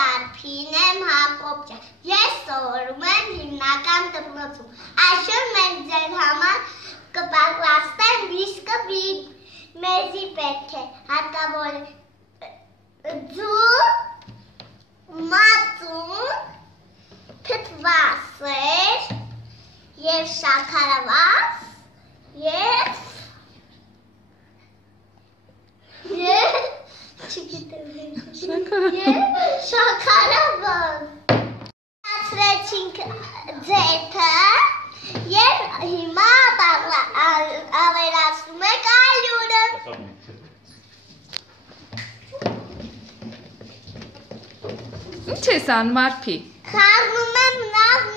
Արփին եմ Հակոբյան, ես սովորում եմ հիմնական դպրոցում, այսօր մենք ձեր համար կպատրաստեմ բիսկվիտ, մեզի պետք է հարկավոր ձու, մածուն, թթվասեր և շաքարավազ և շաքարավազ Ացրեցինք ձեթը և հիմա ավելացնում ենք ալյուրը Ինչ ես անում Արփի? Խառնում եմ նավ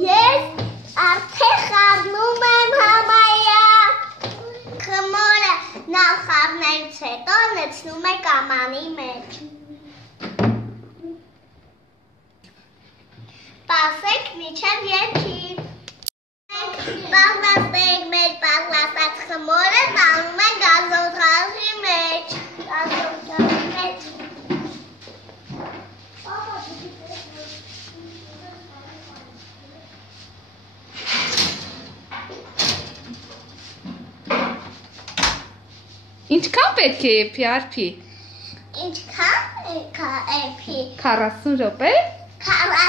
Ես արդեն խառնում եմ համարյա Խմորը նավ խառնելուց հետո լցնում եք ամանի մեջ Պասեք մինչև երգի Պաղլաստենք մեր պաղլաստած խմորը տանում են գազոդրաժի մեջ Ինչքան պետք է եփի Արփի? Ինչքան էփի 40 րոպե? 40